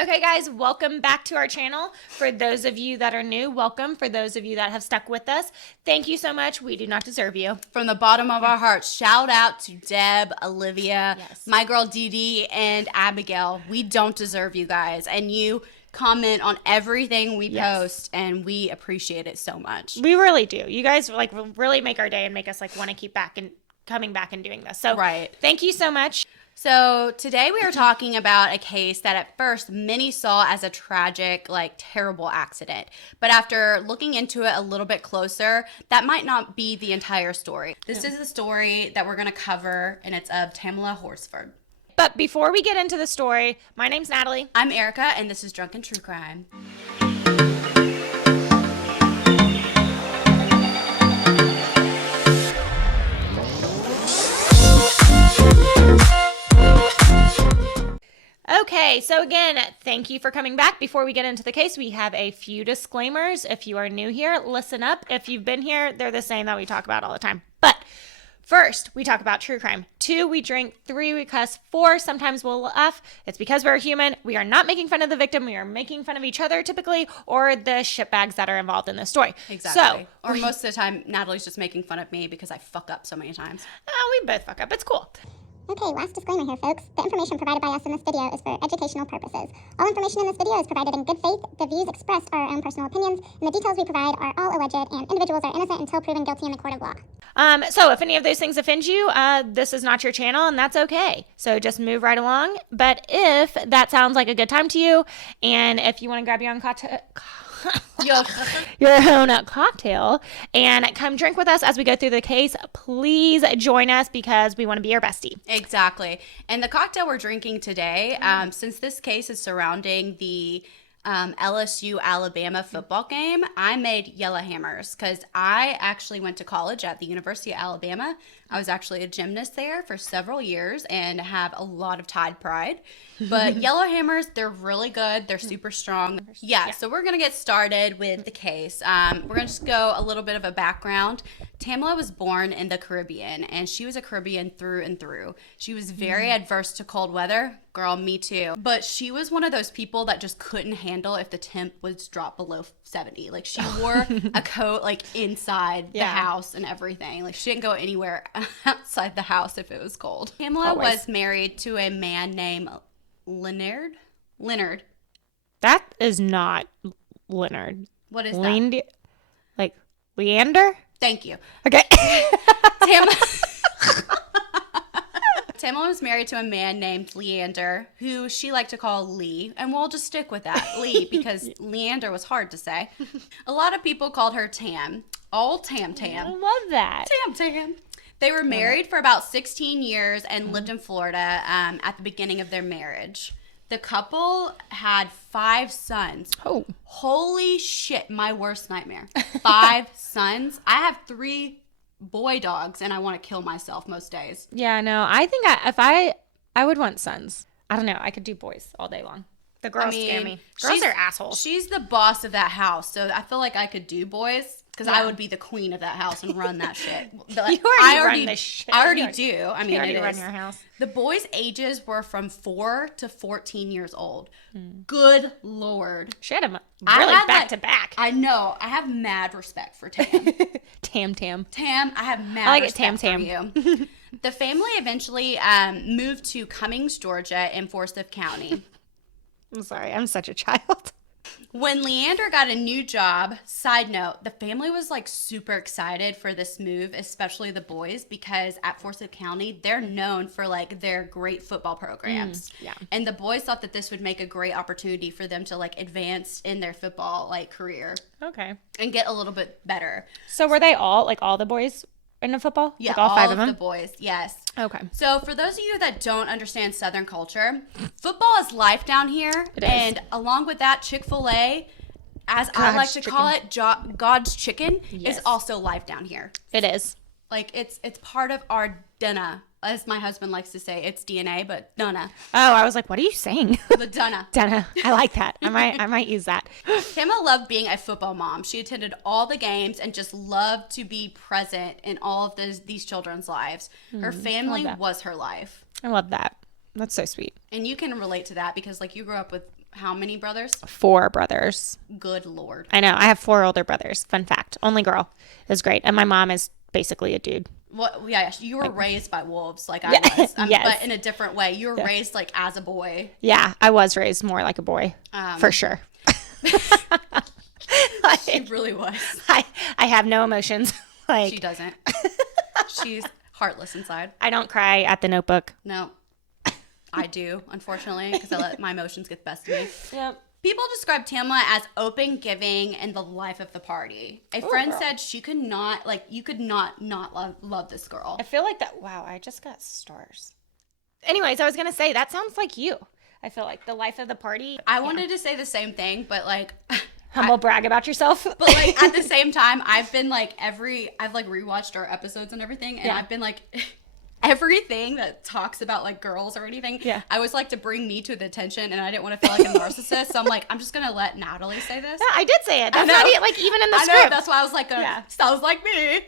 Okay, guys, welcome back to our channel. For those of you that are new, welcome. For those of you that have stuck with us, thank you so much. We do not deserve you. From the bottom of our hearts, shout out to Deb, Olivia, my girl Dee Dee, and Abigail. We don't deserve you guys, and you comment on everything we post, and we appreciate it so much. We really do. You guys really make our day and make us want to keep coming back and doing this. So thank you so much. So today we are talking about a case that at first many saw as a tragic, terrible accident. But after looking into it a little bit closer, that might not be the entire story. This is the story that we're going to cover, and it's of Tamala Horsford. But before we get into the story, my name's Natalie. I'm Erika, and this is Drunken True Crime. Okay, so again, thank you for coming back. Before we get into the case, we have a few disclaimers. If you are new here, listen up. If you've been here, they're the same that we talk about all the time. But first, we talk about true crime. 2, we drink. 3, we cuss. 4, sometimes we'll laugh. It's because we're human. We are not making fun of the victim. We are making fun of each other typically, or the shitbags that are involved in this story. Exactly. Or most of the time, Natalie's just making fun of me because I fuck up so many times. We both fuck up. It's cool. Okay, last disclaimer here, folks. The information provided by us in this video is for educational purposes. All information in this video is provided in good faith. The views expressed are our own personal opinions, and the details we provide are all alleged, and individuals are innocent until proven guilty in the court of law. So if any of those things offend you, this is not your channel, and that's okay. So just move right along. But if that sounds like a good time to you, and if you want to grab your own cocktail and come drink with us as we go through the case, please join us because we want to be your bestie. Exactly. And the cocktail we're drinking today, since this case is surrounding the LSU Alabama football game, I made Yellowhammers because I actually went to college at the University of Alabama. I was actually a gymnast there for several years and have a lot of Tide pride. But Yellowhammers, they're really good. They're super strong. Yeah, so we're going to get started with the case. We're going to just go a little bit of a background. Tamala was born in the Caribbean, and she was a Caribbean through and through. She was very adverse to cold weather. Girl, me too. But she was one of those people that just couldn't handle if the temp was dropped below 70. She wore a coat inside the house and everything. She didn't go anywhere outside the house if it was cold. Tamala was married to a man named Leonard. That is not Leonard. What is that? Leander? Thank you. Okay. Tamala was married to a man named Leander, who she liked to call Lee, and we'll just stick with that, Lee, because Leander was hard to say. A lot of people called her Tam. Old Tam. I love that. Tam. They were married for about 16 years and lived in Florida at the beginning of their marriage. The couple had 5 sons. Oh. Holy shit, my worst nightmare. 5 sons. I have 3 boy dogs, and I want to kill myself most days. Yeah, no, I think if I would want sons. I don't know. I could do boys all day long. The girls scare me. Girls are assholes. She's the boss of that house, so I feel like I could do boys because I would be the queen of that house and run that shit. I already run the shit. I already do. I mean, you already run your house. The boys' ages were from 4 to 14 years old. Good Lord. She had them really back to back. I know. I have mad respect for Tam. Tam. I have mad respect for you. The family eventually moved to Cummings, Georgia in Forsyth County. I'm sorry. I'm such a child. When Leander got a new job, side note, the family was super excited for this move, especially the boys, because at Forsyth County, they're known for their great football programs. Yeah. And the boys thought that this would make a great opportunity for them to advance in their football Okay. And get a little bit better. So were they all the boys in the football? Yeah, all 5 of them? the boys, yes. Okay. So for those of you that don't understand Southern culture, football is life down here. It is. And along with that, Chick-fil-A, as I like to call it, God's chicken, is also life down here. It is. It's part of our DNA. As my husband likes to say, it's DNA, but Dunna. Oh, I was like, what are you saying? The Dunna. Dunna. I like that. I might use that. Tamala loved being a football mom. She attended all the games and just loved to be present in all of these children's lives. Her family was her life. I love that. That's so sweet. And you can relate to that because you grew up with how many brothers? 4 brothers. Good Lord. I know. I have 4 older brothers. Fun fact. Only girl. Is great. And my mom is basically a dude. Well, yeah, you were raised by wolves like I was, Yes. but in a different way. You were raised like as a boy. Yeah, I was raised more like a boy, for sure. She really was. I have no emotions. She doesn't. She's heartless inside. I don't cry at the Notebook. No, I do, unfortunately, because I let my emotions get the best of me. Yep. People describe Tamala as open, giving, and the life of the party. A friend said she could not, you could not love this girl. I feel like that. Wow, I just got stars. Anyways, I was gonna say that sounds like you. I feel like the life of the party. I wanted to say the same thing, but humble brag about yourself. But at the same time, I've been I've rewatched our episodes and everything, and I've been everything that talks about girls or anything, I always like to bring me to the attention, and I didn't want to feel like a narcissist, so I'm just gonna let Natalie say this. Yeah, I did say it. That's not even in the script. I know, that's why I was sounds like me.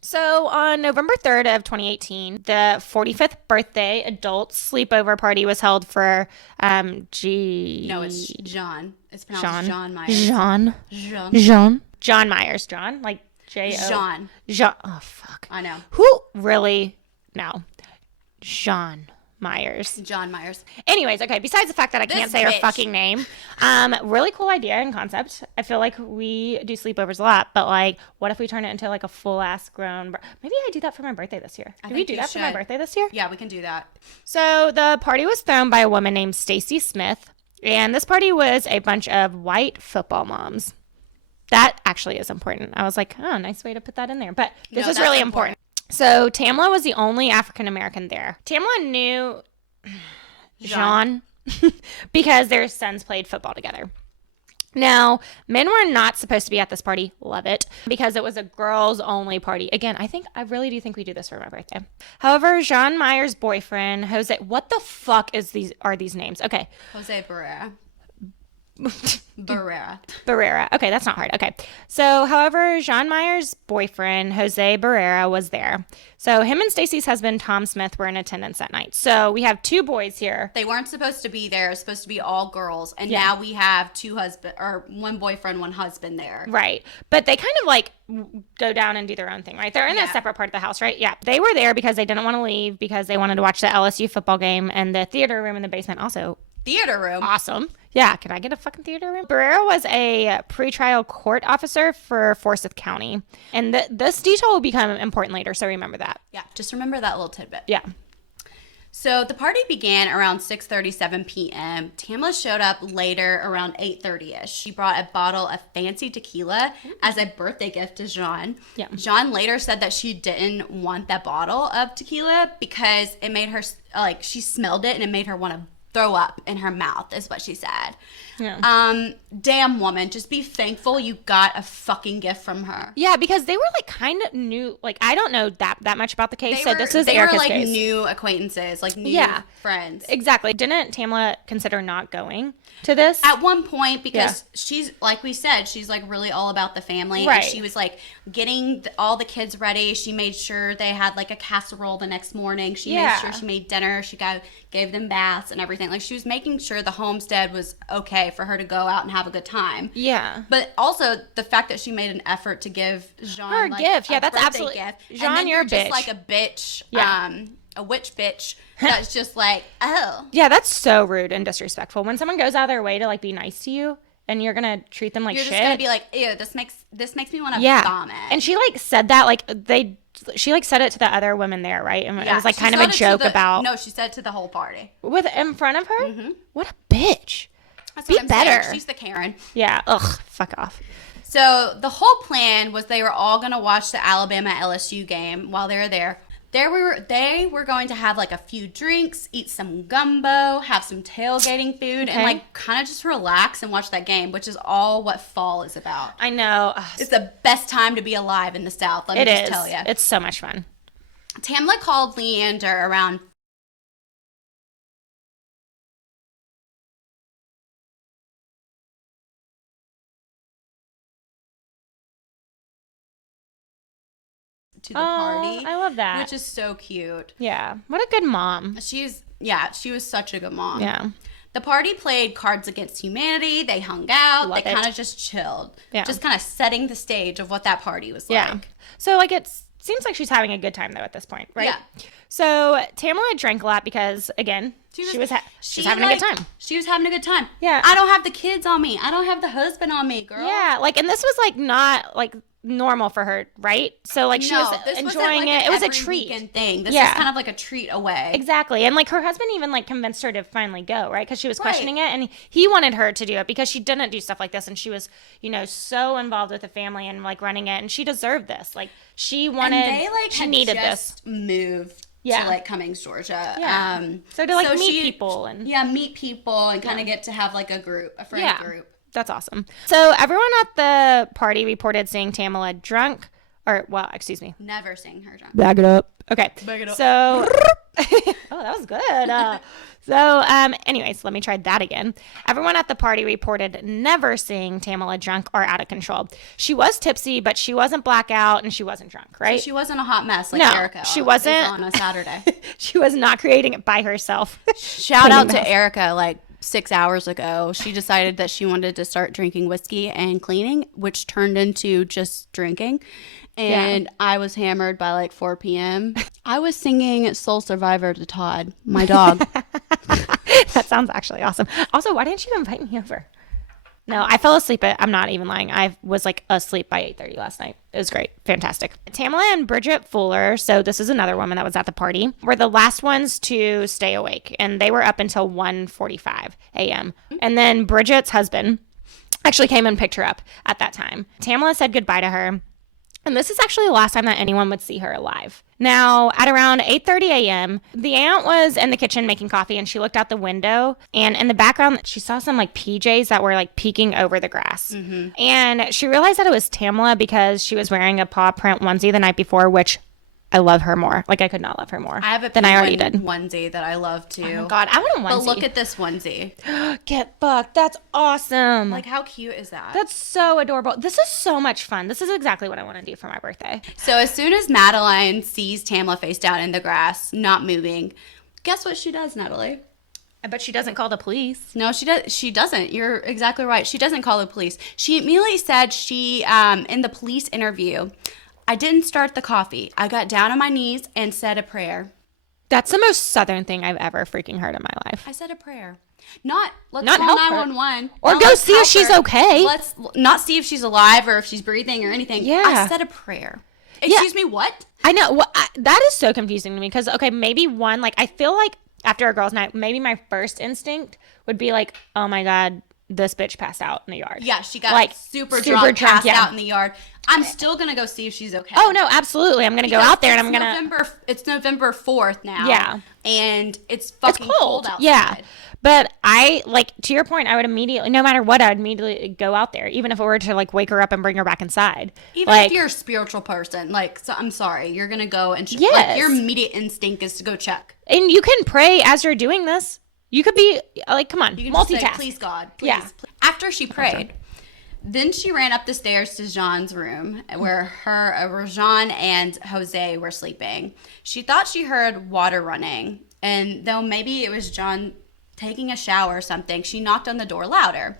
So on November 3rd of 2018, the 45th birthday adult sleepover party was held for No, it's John. It's pronounced John Myers. John Myers. John? Like J-O. John. Oh, fuck. I know. Who really? No. John Myers. Anyways, okay, besides the fact that I can't say her fucking name, really cool idea and concept. I feel like we do sleepovers a lot, but what if we turn it into a full ass grown maybe I do that for my birthday this year. Did we do that for my birthday this year? Yeah, we can do that. So the party was thrown by a woman named Stacy Smith, and this party was a bunch of white football moms. That actually is important. I was like, oh, nice way to put that in there, but this is really important. So Tamala was the only African American there. Tamala knew Jean because their sons played football together. Now, men were not supposed to be at this party. Love it. Because it was a girls only party. Again, I really do think we do this for my birthday. However, Jean Myers' boyfriend, Jose, what the fuck are these names? Okay. Jose Barrera. Okay, that's not hard. Okay. So, however, Jean Myers' boyfriend, Jose Barrera, was there. So, him and Stacy's husband, Tom Smith, were in attendance that night. So, we have 2 boys here. They weren't supposed to be there. It was supposed to be all girls. And now we have 1 boyfriend, 1 husband there. Right. But they kind of go down and do their own thing, right? They're in a separate part of the house, right? Yeah. They were there because they didn't want to leave because they wanted to watch the LSU football game, and the theater room in the basement also. Theater room. Awesome. Yeah, can I get a fucking theater room? Barrera was a pretrial court officer for Forsyth County. And this detail will become important later, so remember that. Yeah, just remember that little tidbit. Yeah. So the party began around 6:37 p.m. Tamala showed up later around 8:30ish. She brought a bottle of fancy tequila as a birthday gift to Jean. Yeah. Jean later said that she didn't want that bottle of tequila because it made her, she smelled it and it made her want to throw up in her mouth, is what she said. Yeah. Damn woman, just be thankful you got a fucking gift from her. Yeah, because they were kind of new. I don't know that much about the case. This is Erika's case. They were new acquaintances, new friends. Exactly. Didn't Tamala consider not going to this at one point because she's, like we said, she's really all about the family, right? And she was getting all the kids ready. She made sure they had a casserole the next morning. She made sure she made dinner. She gave them baths and everything. She was making sure the homestead was okay for her to go out and have a good time. Yeah. But also the fact that she made an effort to give Jean her a gift. Yeah, that's absolutely gift. Jean, you're a bitch. Just a bitch. Yeah. A witch bitch. That's just oh. Yeah, that's so rude and disrespectful. When someone goes out of their way to be nice to you and you're gonna treat them like you're shit. You're just gonna be ew, this makes me want to vomit. And she said that she said it to the other women there, right? And it was kind of a joke about. No, she said it to the whole party. In front of her? Mm-hmm. What a bitch. That's be better. Saying. She's the Karen. Yeah. Ugh. Fuck off. So the whole plan was they were all gonna watch the Alabama LSU game while they were there. They were going to have a few drinks, eat some gumbo, have some tailgating food, and kind of just relax and watch that game, which is all what fall is about. I know. It's the best time to be alive in the South. Let me just tell you. It's so much fun. Tamala called Leander around to the party. I love that. Which is so cute. Yeah. What a good mom. She was such a good mom. Yeah. The party played Cards Against Humanity. They hung out. They kind of just chilled. Yeah. Just kind of setting the stage of what that party was like. So, like, it seems like she's having a good time, though, at this point, right? Yeah. So, Tamala drank a lot because, again, she's having a good time. She was having a good time. Yeah. I don't have the kids on me. I don't have the husband on me, girl. Yeah, like, and this was, like, not, like, normal for her, right? So, like, she was enjoying it. It was a treat. Thing. This is kind of like a treat away. Exactly. And, like, her husband even, like, convinced her to finally go, right? Because she was questioning it, and he wanted her to do it because she didn't do stuff like this, and she was, you know, so involved with the family and, like, running it, and she deserved this. Like, she wanted, and they, like, she needed this. Moved to, like, Cummings, Georgia. Yeah. So to, like, meet people. Meet people and kind of get to have, like, a friend group. That's awesome. So everyone at the party reported seeing Tamala drunk, never seeing her drunk. Back it up. Okay. Back it up. So, oh, that was good. Anyways, let me try that again. Everyone at the party reported never seeing Tamala drunk or out of control. She was tipsy, but she wasn't blackout and she wasn't drunk, right? So she wasn't a hot mess like Erika. She wasn't on a Saturday. She was not creating it by herself. Shout out to Erika, like 6 hours ago. She decided that she wanted to start drinking whiskey and cleaning, which turned into just drinking. And I was hammered by like 4 p.m. I was singing Soul Survivor to Todd, my dog. That sounds actually awesome. Also, why didn't you invite me over? No, I fell asleep I'm not even lying. I was like asleep by 8:30 last night. It was great. Fantastic. Tamala and Bridget Fuller, so this is another woman that was at the party, were the last ones to stay awake. And they were up until 1:45 a.m. And then Bridget's husband actually came and picked her up at that time. Tamala said goodbye to her. And this is actually the last time that anyone would see her alive. Now, at around 8:30 a.m., the aunt was in the kitchen making coffee, and she looked out the window, and in the background, she saw some, like, PJs that were, like, peeking over the grass. Mm-hmm. And she realized that it was Tamala because she was wearing a paw print onesie the night before, which I love her more. Like, I could not love her more than I already did. Onesie that I love too. Oh my God, I want a onesie. But look at this onesie. Get fucked. That's awesome. Like, how cute is that? That's so adorable. This is so much fun. This is exactly what I want to do for my birthday. So as soon as Madeline sees Tamala face down in the grass, not moving, guess what she does, Natalie? I bet she doesn't call the police. No, she doesn't. You're exactly right. She doesn't call the police. She immediately said in the police interview, I didn't start the coffee. I got down on my knees and said a prayer. That's the most Southern thing I've ever freaking heard in my life. I said a prayer. Let's call 911. Or go see if she's okay. Let's not see if she's alive or if she's breathing or anything. Yeah. I said a prayer. Excuse me, what? I know. Well, that is so confusing to me because, okay, maybe one, like, I feel like after a girls' night, maybe my first instinct would be like, oh my God, this bitch passed out in the yard. Yeah, she got like super drunk, passed out in the yard. I'm still going to go see if she's okay. Oh, no, absolutely. I'm going to go out there and I'm going to... It's November 4th now. Yeah. And it's fucking cold outside. Yeah. But to your point, I would immediately, no matter what, I'd immediately go out there, even if it were to, like, wake her up and bring her back inside. Even if you're a spiritual person, like, so I'm sorry, you're going to go and... Yes. Like, your immediate instinct is to go check. And you can pray as you're doing this. You could be, like, come on, you can multitask. Just say, please, God, please. Yeah. Please. After she prayed... Then she ran up the stairs to Jean's room where Jean and Jose were sleeping. She thought she heard water running, and though maybe it was John taking a shower or something, she knocked on the door louder.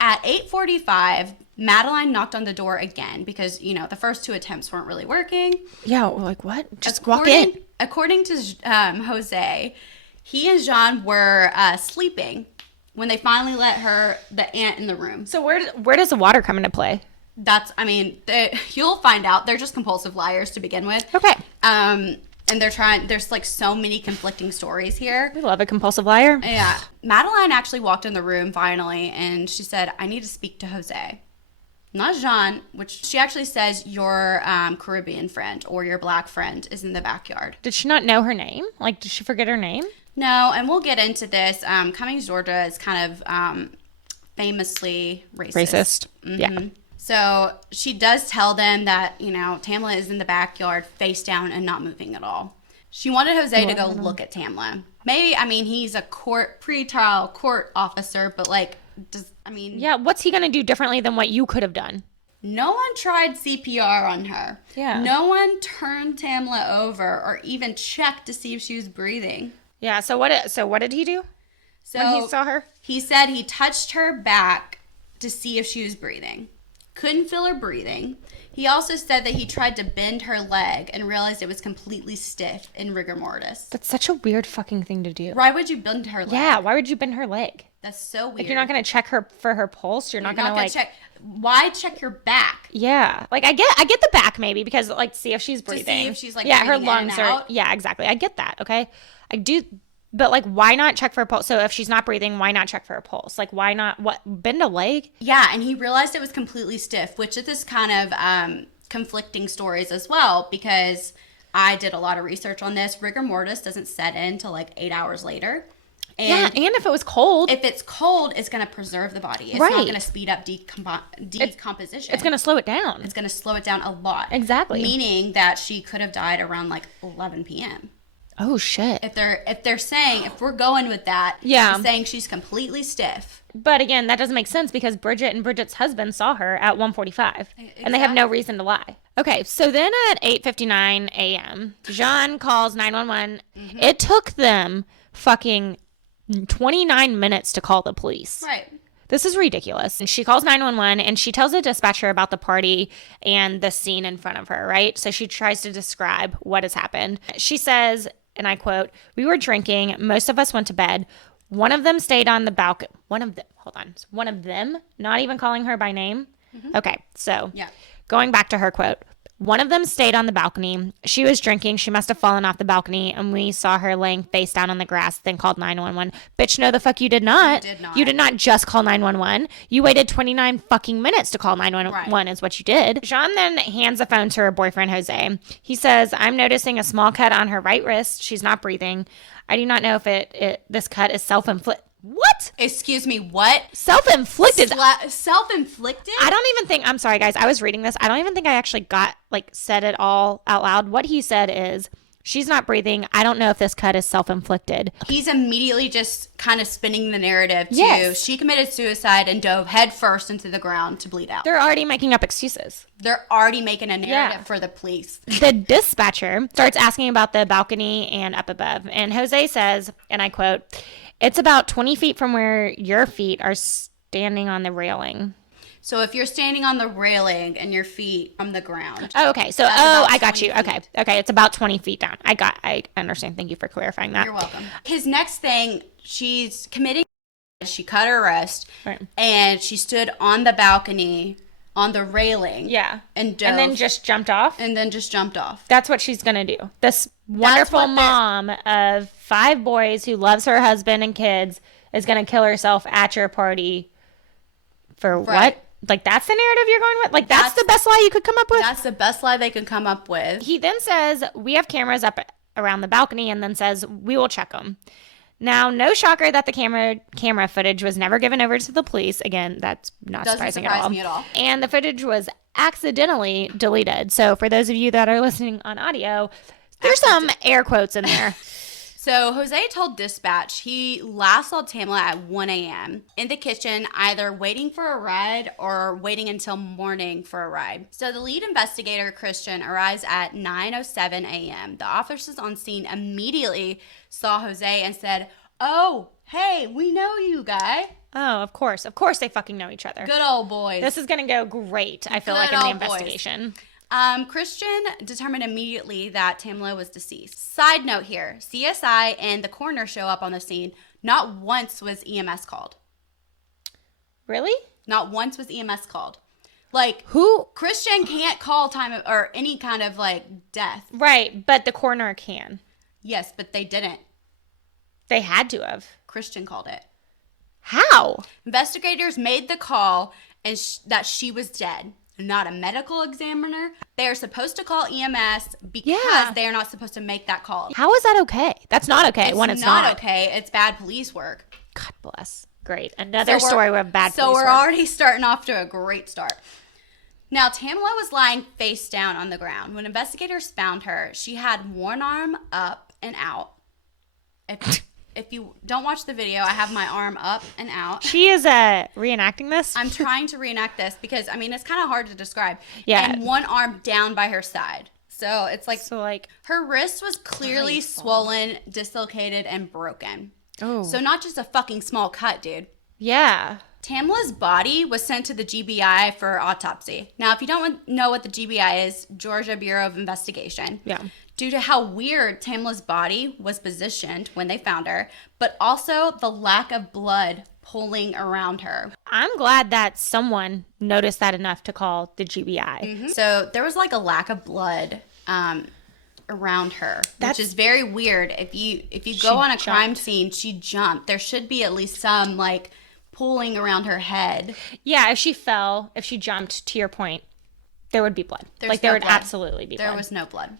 At 8:45, Madeline knocked on the door again because, the first 2 attempts weren't really working. Yeah, like what? Just walk in. According to Jose, he and Jean were sleeping when they finally let the aunt in the room. So where does the water come into play? You'll find out. They're just compulsive liars to begin with. Okay. And there's like so many conflicting stories here. We love a compulsive liar. Yeah. Madeline actually walked in the room finally, and she said, I need to speak to Jose. Not Jean, which she actually says your Caribbean friend or your black friend is in the backyard. Did she not know her name? Like, did she forget her name? No, and we'll get into this. Cummings, Georgia is kind of famously racist. Mm-hmm. Yeah. So she does tell them that, Tamala is in the backyard face down and not moving at all. She wanted Jose to go look at Tamala. Maybe, he's a pre-trial court officer, but yeah, what's he going to do differently than what you could have done? No one tried CPR on her. Yeah. No one turned Tamala over or even checked to see if she was breathing. Yeah, so what did he do? So when he saw her? He said he touched her back to see if she was breathing. Couldn't feel her breathing. He also said that he tried to bend her leg and realized it was completely stiff in rigor mortis. That's such a weird fucking thing to do. Why would you bend her leg? Yeah, why would you bend her leg? That's so weird. Like, you're not going to check her for her pulse? You're not going to, like... check. Why check your back? Yeah. Like, I get the back, maybe, because, like, see if she's breathing. To see if she's, like, yeah, her breathing in lungs and are... out. Yeah, exactly. I get that, okay? I do... But, like, why not check for a pulse? So if she's not breathing, why not check for a pulse? Like, why not... Bend a leg? Yeah, and he realized it was completely stiff, which is kind of conflicting stories as well, because I did a lot of research on this. Rigor mortis doesn't set in until, like, 8 hours later. And and if it was cold. If it's cold, it's going to preserve the body. It's not going to speed up decomposition. It's going to slow it down. It's going to slow it down a lot. Exactly. Meaning that she could have died around, like, 11 p.m. Oh, shit. If we're going with that, yeah, saying she's completely stiff. But again, that doesn't make sense because Bridget and Bridget's husband saw her at 1:45, exactly. And they have no reason to lie. Okay, so then at 8:59 a.m., Jean calls 911. Mm-hmm. It took them fucking 29 minutes to call the police. Right. This is ridiculous. And she calls 911 and she tells the dispatcher about the party and the scene in front of her, right? So she tries to describe what has happened. She says, and I quote, "We were drinking. Most of us went to bed. One of them stayed on the balcony." One of them, not even calling her by name. Mm-hmm. Okay, so going back to her quote, "One of them stayed on the balcony. She was drinking. She must have fallen off the balcony, and we saw her laying face down on the grass, then called 911. Bitch, no the fuck you did not. You did not just call 911. You waited 29 fucking minutes to call 911 is what you did." Jean then hands the phone to her boyfriend, Jose. He says, "I'm noticing a small cut on her right wrist. She's not breathing. I do not know if this cut is self-inflicted." What? Excuse me, what? Self-inflicted? Self-inflicted? I don't even think, I'm sorry guys, I was reading this. I don't even think I actually said it all out loud. What he said is, "She's not breathing. I don't know if this cut is self-inflicted." He's immediately just kind of spinning the narrative to she committed suicide and dove head first into the ground to bleed out. They're already making up excuses. They're already making a narrative for the police. The dispatcher starts asking about the balcony and up above. And Jose says, and I quote, "It's about 20 feet from where your feet are standing on the railing." So if you're standing on the railing and your feet from the ground. Oh, okay. So, I got you. Okay. Okay. It's about 20 feet down. I understand. Thank you for clarifying that. You're welcome. His next thing, she's committing. She cut her wrist. Right. And she stood on the balcony on the railing. Yeah. And dove. And then just jumped off. That's what she's going to do. This wonderful mom of 5 boys who loves her husband and kids is going to kill herself at your party for what? Like, that's the narrative you're going with? Like, that's the best lie you could come up with? That's the best lie they could come up with. He then says, "We have cameras up around the balcony," and then says, "We will check them." Now, no shocker that the camera footage was never given over to the police. Again, that's not surprising at all. Doesn't surprise me at all. And the footage was accidentally deleted. So for those of you that are listening on audio, there's some air quotes in there. So Jose told dispatch he last saw Tamala at 1 a.m. in the kitchen, either waiting for a ride or waiting until morning for a ride. So the lead investigator, Christian, arrives at 9:07 a.m. The officers on scene immediately saw Jose and said, "Oh, hey, we know you, guy." Oh, of course. Of course they fucking know each other. Good old boys. This is going to go great, I feel like, in the investigation. Christian determined immediately that Tamala was deceased. Side note here, CSI and the coroner show up on the scene. Not once was EMS called. Really? Not once was EMS called. Like, who? Christian can't call time or any kind of, like, death. Right, but the coroner can. Yes, but they didn't. They had to have. Christian called it. How? Investigators made the call and that she was dead. Not a medical examiner. They are supposed to call EMS because they are not supposed to make that call. How is that okay? That's not okay when it's not. Okay. It's bad police work. God bless. Great. Another story with bad police work. So we're already starting off to a great start. Now, Tamala was lying face down on the ground. When investigators found her, she had one arm up and out. If you don't watch the video, I have my arm up and out. She is reenacting this? I'm trying to reenact this because, I mean, it's kind of hard to describe. Yeah. And one arm down by her side. So it's like, her wrist was clearly swollen, dislocated, and broken. Oh. So not just a fucking small cut, dude. Yeah. Tamala's body was sent to the GBI for autopsy. Now, if you don't know what the GBI is, Georgia Bureau of Investigation. Yeah. Due to how weird Tamala's body was positioned when they found her, but also the lack of blood pooling around her. I'm glad that someone noticed that enough to call the GBI. Mm-hmm. So there was like a lack of blood around her, which is very weird. If you go on a crime scene, she jumped. There should be at least some like pooling around her head. Yeah, if she fell, if she jumped, to your point, there would be blood. There would absolutely be blood. There was no blood.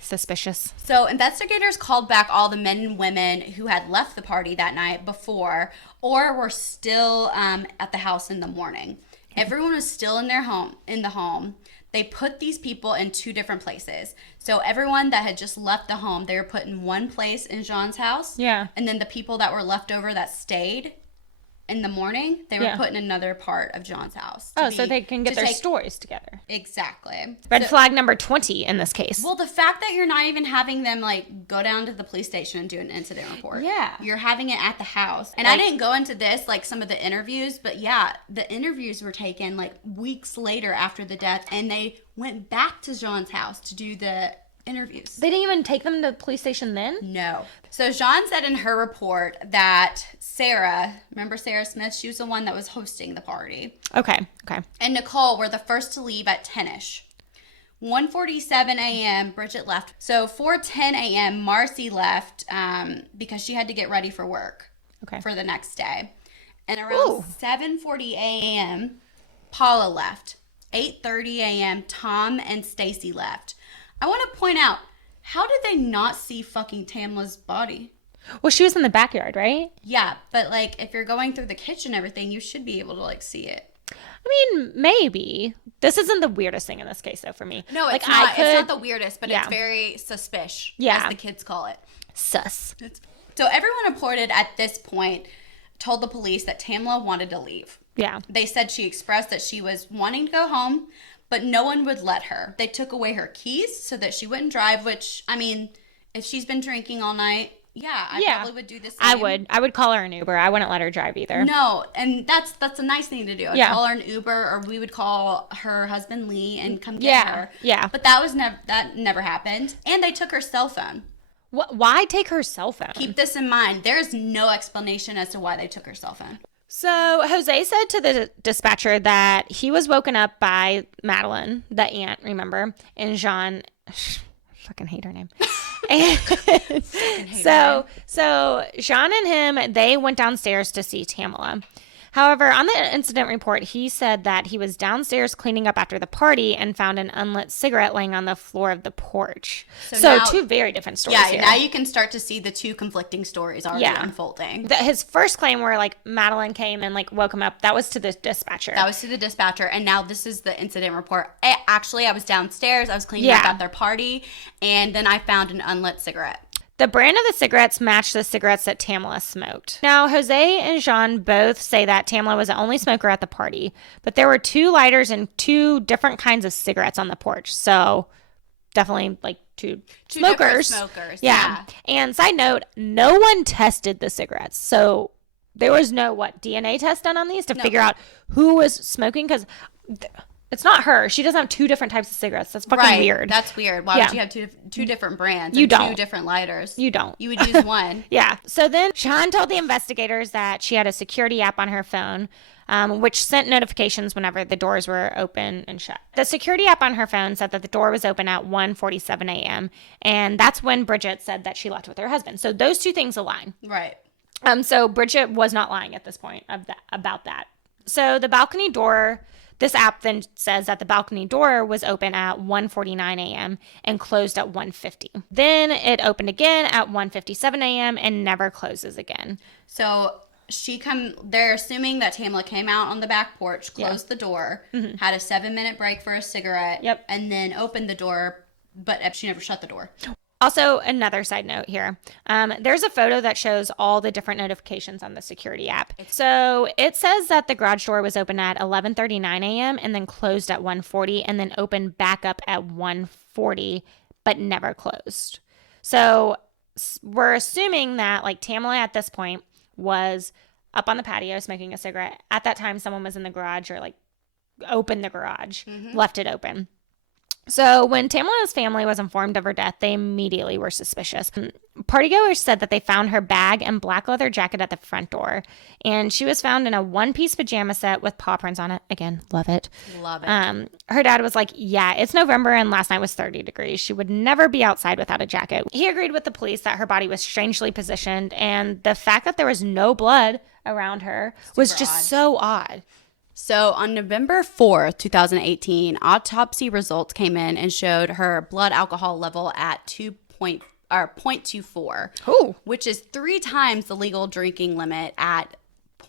Suspicious. So investigators called back all the men and women who had left the party that night before or were still at the house in the morning. Everyone was still in the home. They put these people in two different places. So everyone that had just left the home, they were put in one place in Jean's house. Yeah. And then the people that were left over that stayed in the morning, they were put in another part of John's house. So they can get their stories together. Exactly. Red flag number 20 in this case. Well, the fact that you're not even having them like go down to the police station and do an incident report. Yeah. You're having it at the house. And I didn't go into this, like some of the interviews, but yeah, the interviews were taken like weeks later after the death, and they went back to John's house to do the interviews. They didn't even take them to the police station then? No. So Jean said in her report that Sarah, remember Sarah Smith? She was the one that was hosting the party. Okay. And Nicole were the first to leave at 10ish. 1:47 a.m. Bridget left. So 4:10 a.m. Marcy left because she had to get ready for work for the next day. And around 7:40 a.m. Paula left. 8:30 a.m. Tom and Stacy left. I want to point out, how did they not see fucking Tamala's body? Well, she was in the backyard, right? Yeah, but like if you're going through the kitchen and everything, you should be able to like see it. I mean, maybe. This isn't the weirdest thing in this case, though, for me. No, it's not. It's not the weirdest, but it's very suspicious, as the kids call it. Sus. So everyone reported at this point told the police that Tamala wanted to leave. Yeah. They said she expressed that she was wanting to go home, but no one would let her. They took away her keys so that she wouldn't drive, which, I mean, if she's been drinking all night, I probably would do the same. I would call her an Uber. I wouldn't let her drive either. No, and that's a nice thing to do. I'd call her an Uber, or we would call her husband Lee and come get her. Yeah. But that never happened. And they took her cell phone. Why take her cell phone? Keep this in mind. There's no explanation as to why they took her cell phone. So Jose said to the dispatcher that he was woken up by Madeline, the aunt, remember, and Jean. Fucking hate her name. And so Jean and him, they went downstairs to see Tamala. However, on the incident report, he said that he was downstairs cleaning up after the party and found an unlit cigarette laying on the floor of the porch. So now, two very different stories here. Now you can start to see the two conflicting stories already unfolding. His first claim where, like, Madeline came and, like, woke him up, that was to the dispatcher. And now this is the incident report. Actually, I was downstairs. I was cleaning up at their party, and then I found an unlit cigarette. The brand of the cigarettes matched the cigarettes that Tamala smoked. Now, Jose and Jean both say that Tamala was the only smoker at the party, but there were two lighters and two different kinds of cigarettes on the porch. So, definitely, like, two smokers. Yeah. And side note, no one tested the cigarettes. So, there was no, DNA test done on these to figure out who was smoking? Because it's not her. She doesn't have two different types of cigarettes. That's fucking weird. That's weird. Why would you have two different brands? You don't. Two different lighters. You don't. You would use one. Yeah. So then Sean told the investigators that she had a security app on her phone, which sent notifications whenever the doors were open and shut. The security app on her phone said that the door was open at 1:47 a.m. And that's when Bridget said that she left with her husband. So those two things align. Right. So Bridget was not lying at this point about that. So the balcony door... This app then says that the balcony door was open at 1:49 a.m. and closed at 1:50. Then it opened again at 1:57 a.m. and never closes again. So they're assuming that Tamala came out on the back porch, closed the door, had a 7-minute break for a cigarette, and then opened the door, but she never shut the door. Also, another side note here. There's a photo that shows all the different notifications on the security app. So it says that the garage door was open at 11:39 a.m. and then closed at 1:40 and then opened back up at 1:40, but never closed. So we're assuming that like Tamala at this point was up on the patio smoking a cigarette. At that time, someone was in the garage or like opened the garage, left it open. So when Tamala's family was informed of her death, they immediately were suspicious. Partygoers said that they found her bag and black leather jacket at the front door. And she was found in a one-piece pajama set with paw prints on it. Again, love it. Love it. Her dad was like, yeah, it's November and last night was 30 degrees. She would never be outside without a jacket. He agreed with the police that her body was strangely positioned. And the fact that there was no blood around her was just so odd. So on November 4th, 2018, autopsy results came in and showed her blood alcohol level at 0.24, which is 3 times the legal drinking limit at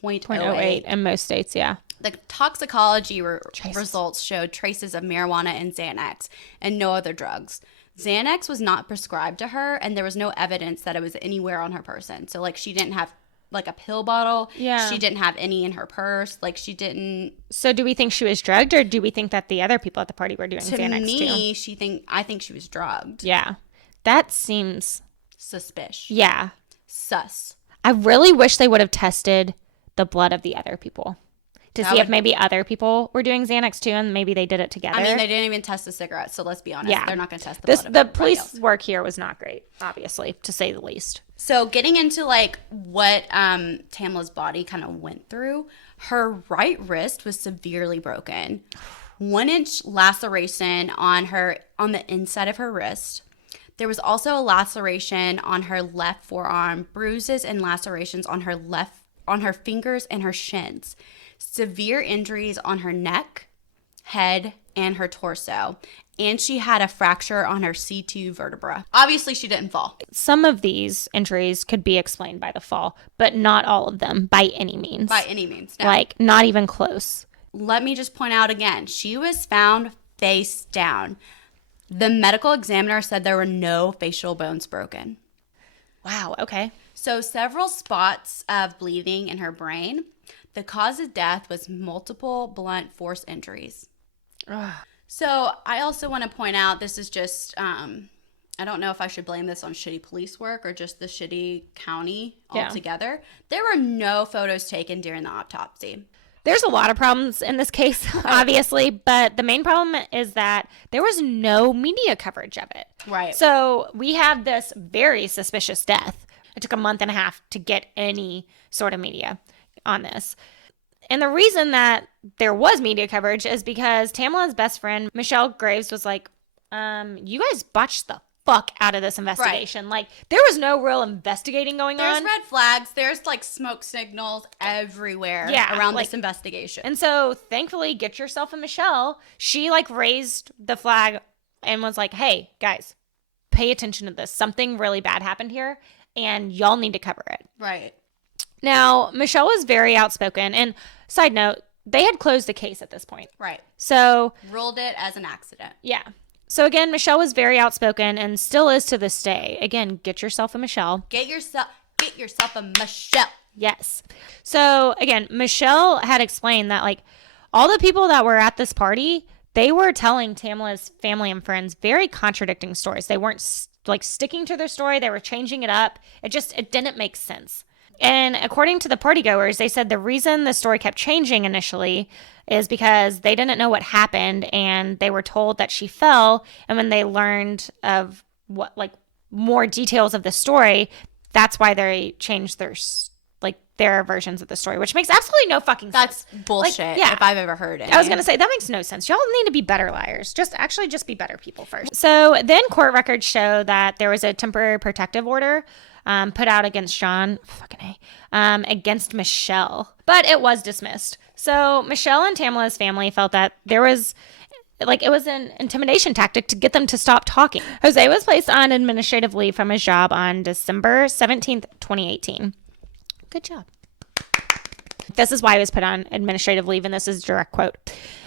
0.08 in most states, yeah. The toxicology results showed traces of marijuana and Xanax and no other drugs. Xanax was not prescribed to her, and there was no evidence that it was anywhere on her person. So, like, she didn't have like a pill bottle. Yeah. She didn't have any in her purse. Like, she didn't. So do we think she was drugged, or do we think that the other people at the party were doing Xanax too? I think she was drugged. Yeah. That seems suspicious. Yeah. Sus. I really wish they would have tested the blood of the other people to see if maybe other people were doing Xanax too, and maybe they did it together. I mean, they didn't even test the cigarettes, so let's be honest. Yeah. They're not going to test the blood of the police work here was not great, obviously, to say the least. So getting into like what Tamala's body kind of went through, her right wrist was severely broken. 1-inch laceration on the inside of her wrist. There was also a laceration on her left forearm, bruises and lacerations on her fingers and her shins. Severe injuries on her neck, head, and her torso. And she had a fracture on her C2 vertebra. Obviously, she didn't fall. Some of these injuries could be explained by the fall, but not all of them by any means. By any means, no. Like, not even close. Let me just point out again, she was found face down. The medical examiner said there were no facial bones broken. Wow, okay. So several spots of bleeding in her brain. The cause of death was multiple blunt force injuries. Ugh. So I also want to point out, this is just, I don't know if I should blame this on shitty police work or just the shitty county altogether. There were no photos taken during the autopsy. There's a lot of problems in this case, obviously, but the main problem is that there was no media coverage of it. Right. So we have this very suspicious death. It took a month and a half to get any sort of media on this. And the reason that there was media coverage is because Tamala's best friend, Michelle Graves, was like, you guys botched the fuck out of this investigation. Right. Like, there was no real investigating going on. There's red flags. There's, like, smoke signals everywhere around this investigation. And so, thankfully, get yourself a Michelle. She, like, raised the flag and was like, hey, guys, pay attention to this. Something really bad happened here, and y'all need to cover it. Right. Now, Michelle was very outspoken. And side note, they had closed the case at this point. Right. So ruled it as an accident. Yeah. So again, Michelle was very outspoken and still is to this day. Again, get yourself a Michelle. Get yourself a Michelle. Yes. So again, Michelle had explained that like all the people that were at this party, they were telling Tamala's family and friends very contradicting stories. They weren't like sticking to their story. They were changing it up. It didn't make sense. And according to the partygoers, they said the reason the story kept changing initially is because they didn't know what happened and they were told that she fell. And when they learned of what, like, more details of the story, that's why they changed their versions of the story, which makes absolutely no fucking sense. That's bullshit, if I've ever heard it. I was going to say, that makes no sense. Y'all need to be better liars. Just be better people first. So then court records show that there was a temporary protective order put out against John, against Michelle, but it was dismissed. So Michelle and Tamala's family felt that there was, it was an intimidation tactic to get them to stop talking. Jose was placed on administrative leave from his job on December 17th, 2018. Good job. This is why he was put on administrative leave, and this is a direct quote.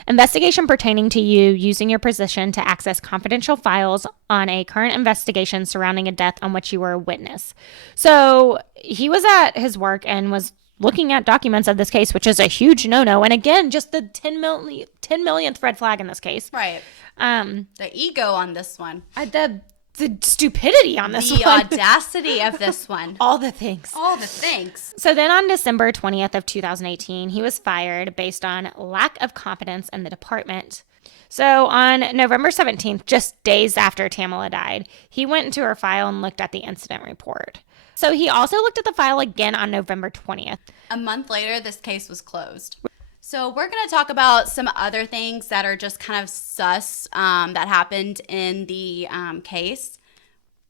Investigation pertaining to you using your position to access confidential files on a current investigation surrounding a death on which you were a witness. So he was at his work and was looking at documents of this case, which is a huge no-no. And again, just the 10 millionth red flag in this case. Right. The ego on this one. The the stupidity on this The one. audacity of this one. All the things. All the things. So then on December 20th of 2018, he was fired based on lack of competence in the department. So on November 17th, just days after Tamala died, he went into her file and looked at the incident report. So he also looked at the file again on November 20th. A month later, this case was closed. So we're going to talk about some other things that are just kind of sus that happened in the case.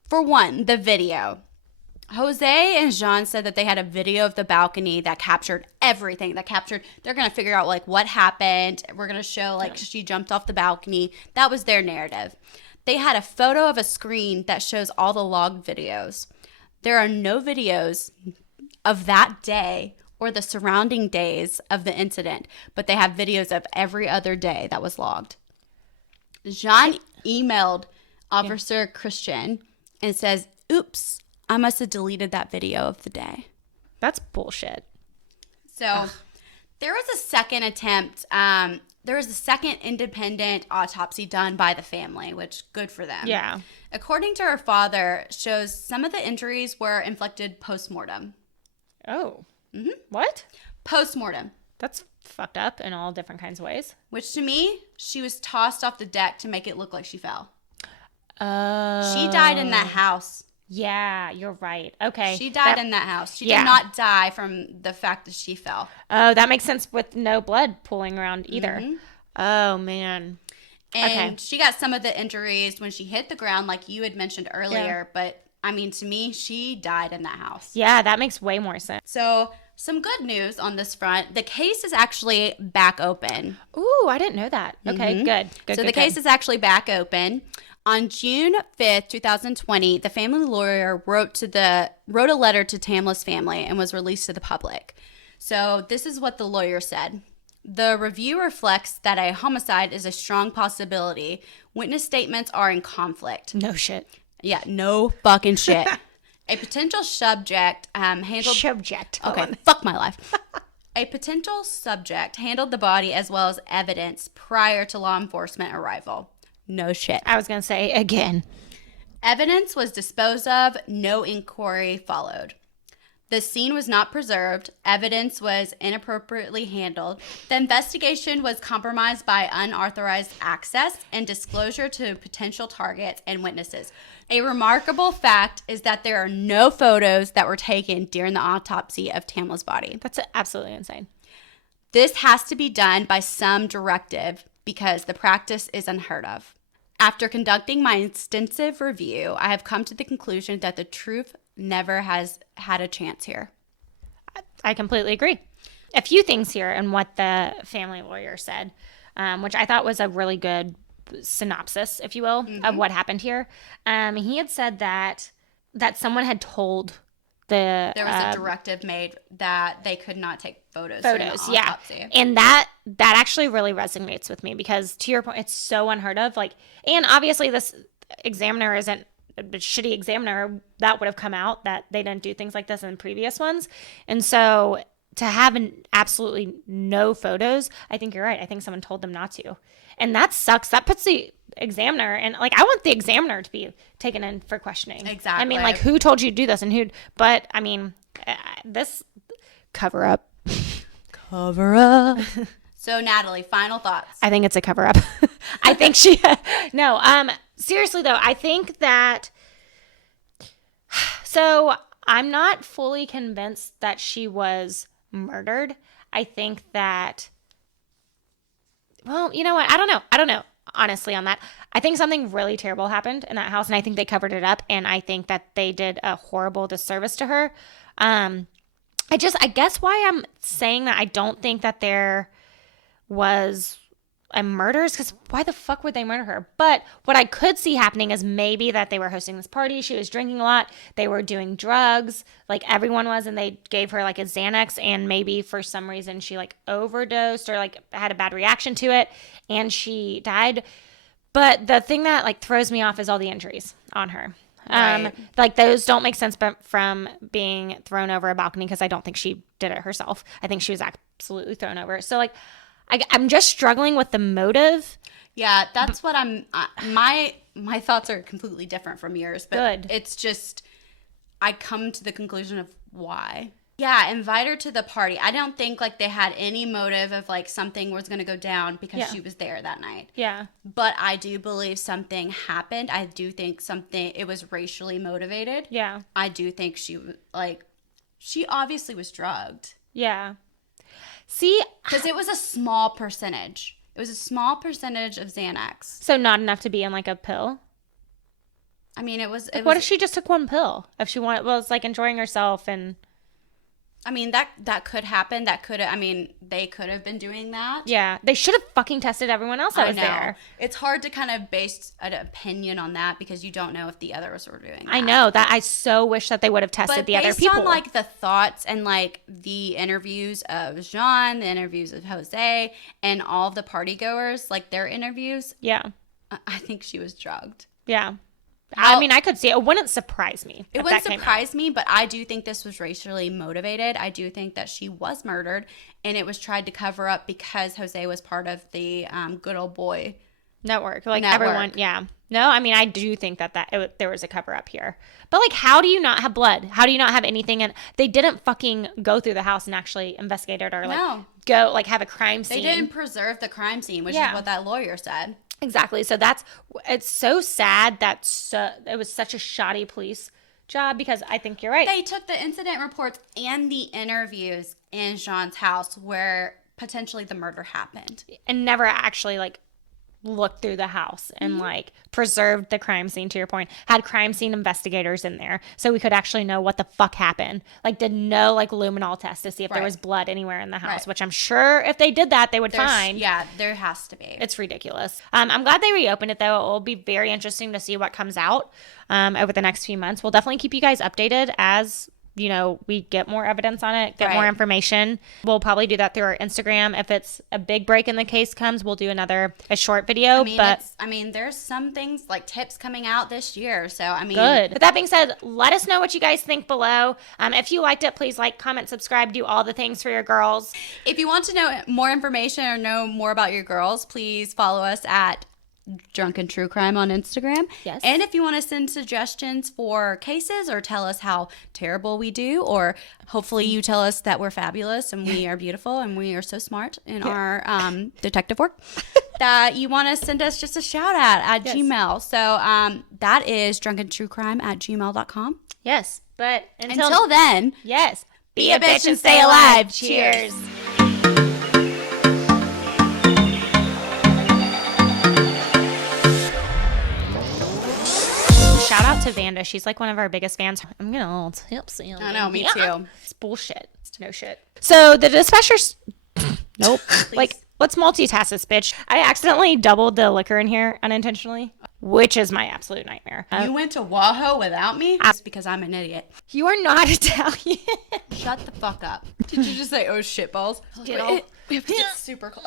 For one, the video. Jose and Jean said that they had a video of the balcony that captured everything. They're going to figure out like what happened. We're going to show like she jumped off the balcony. That was their narrative. They had a photo of a screen that shows all the logged videos. There are no videos of that day or the surrounding days of the incident, but they have videos of every other day that was logged. Jean emailed Officer Christian and says, "Oops, I must have deleted that video of the day." That's bullshit. So there was a second attempt. There was a second independent autopsy done by the family, which good for them. Yeah. According to her father, shows some of the injuries were inflicted post-mortem. Oh. Mm-hmm. What? Post-mortem. That's fucked up in all different kinds of ways. Which to me, she was tossed off the deck to make it look like she fell. Oh. She died in that house. Yeah, you're right. Okay. She died in that house. She Yeah. did not die from the fact that she fell. Oh, that makes sense with no blood pooling around either. Mm-hmm. Oh, man. And Okay. she got some of the injuries when she hit the ground, like you had mentioned earlier. But, I mean, to me, she died in that house. Yeah, that makes way more sense. So, some good news on this front. The case is actually back open. Ooh, I didn't know that. Okay, good. So, the case is actually back open. On June 5th, 2020, the family lawyer wrote a letter to Tamala's family and was released to the public. So this is what the lawyer said. The review reflects that a homicide is a strong possibility. Witness statements are in conflict. No shit. Yeah, no fucking shit. A potential subject handled... Subject. Okay, fuck my life. A potential subject handled the body as well as evidence prior to law enforcement arrival. No shit. I was going to say again. Evidence was disposed of. No inquiry followed. The scene was not preserved. Evidence was inappropriately handled. The investigation was compromised by unauthorized access and disclosure to potential targets and witnesses. A remarkable fact is that there are no photos that were taken during the autopsy of Tamala's body. That's absolutely insane. This has to be done by some directive because the practice is unheard of. After conducting my extensive review, I have come to the conclusion that the truth never has had a chance here. I completely agree. A few things here in what the family lawyer said, which I thought was a really good synopsis, if you will, of what happened here. He had said that someone had told there was a directive made that they could not take photos during the autopsy. Yeah, and that actually really resonates with me because, to your point, it's so unheard of. Like, and obviously this examiner isn't a shitty examiner. That would have come out that they didn't do things like this in previous ones, and so to have absolutely no photos, I think you're right. I think someone told them not to, and that sucks. That puts the examiner, and like I want the examiner to be taken in for questioning. Exactly. I mean, like, who told you to do this and who? But I mean, this cover up. Cover up. So Natalie, final thoughts. I think it's a cover up. I think seriously though, I think that, so I'm not fully convinced that she was murdered. I think that, well, you know what? I don't know. Honestly, on that, I think something really terrible happened in that house, and I think they covered it up, and I think that they did a horrible disservice to her. I guess why I'm saying that I don't think that there was a murder is because why the fuck would they murder her? But what I could see happening is maybe that they were hosting this party. She was drinking a lot. They were doing drugs like everyone was, and they gave her like a Xanax, and maybe for some reason she like overdosed or like had a bad reaction to it and she died. But the thing that like throws me off is all the injuries on her. Right. Like those don't make sense from being thrown over a balcony because I don't think she did it herself. I think she was absolutely thrown over. So like I'm just struggling with the motive. Yeah, that's what my thoughts are completely different from yours, but Good. It's just I come to the conclusion of why. Yeah, invite her to the party. I don't think like they had any motive of like something was going to go down because she was there that night. Yeah. But I do believe something happened. I do think it was racially motivated. Yeah. I do think she obviously was drugged. Yeah. See, because it was a small percentage. It was a small percentage of Xanax. So not enough to be in like a pill? I mean, what if she just took one pill? If she was like enjoying herself and... I mean, that could happen. They could have been doing that. Yeah. They should have fucking tested everyone else that was there. It's hard to kind of base an opinion on that because you don't know if the others were doing that. I know. That I so wish that they would have tested the other people. Based on like the thoughts and like the interviews of Jean, the interviews of Jose, and all of the party goers, like their interviews. Yeah. I think she was drugged. Yeah. I mean, I could see it. It wouldn't surprise me. It wouldn't surprise me, but I do think this was racially motivated. I do think that she was murdered, and it was tried to cover up because Jose was part of the good old boy network. Like everyone, yeah. No, I mean, I do think that there was a cover up here. But like, how do you not have blood? How do you not have anything? And they didn't fucking go through the house and actually investigate it or like go like have a crime scene. They didn't preserve the crime scene, which is what that lawyer said. Exactly. So it's so sad that it was such a shoddy police job because I think you're right. They took the incident reports and the interviews in Jean's house where potentially the murder happened. And never actually like looked through the house and like preserved the crime scene, to your point, had crime scene investigators in there so we could actually know what the fuck happened. Like did no like luminol test to see if there was blood anywhere in the house, which I'm sure if they did that they would find. Yeah, there has to be. It's ridiculous. I'm glad they reopened it though. It will be very interesting to see what comes out over the next few months. We'll definitely keep you guys updated as we get more evidence on it, get more information. We'll probably do that through our Instagram. If it's a big break in the case comes, we'll do a short video. There's some things like tips coming out this year. So, good. But that being said, let us know what you guys think below. If you liked it, please like, comment, subscribe, do all the things for your girls. If you want to know more information or know more about your girls, please follow us at Drunken True Crime on Instagram. Yes. And if you want to send suggestions for cases or tell us how terrible we do, or hopefully you tell us that we're fabulous and we are beautiful and we are so smart in our detective work, that you want to send us just a shout out at Gmail. So that is drunkentruecrime@gmail.com. Yes. But until then, yes, be a bitch and stay alive. Cheers. Shout out to Vanda. She's like one of our biggest fans. I'm getting a little tipsy. I know, me too. It's bullshit. It's no shit. So the dispatchers... Nope. Like, let's multitask this, bitch. I accidentally doubled the liquor in here unintentionally, which is my absolute nightmare. You went to Waho without me? That's because I'm an idiot. You are not Italian. Shut the fuck up. Did you just say, oh, shitballs? We have to get super close.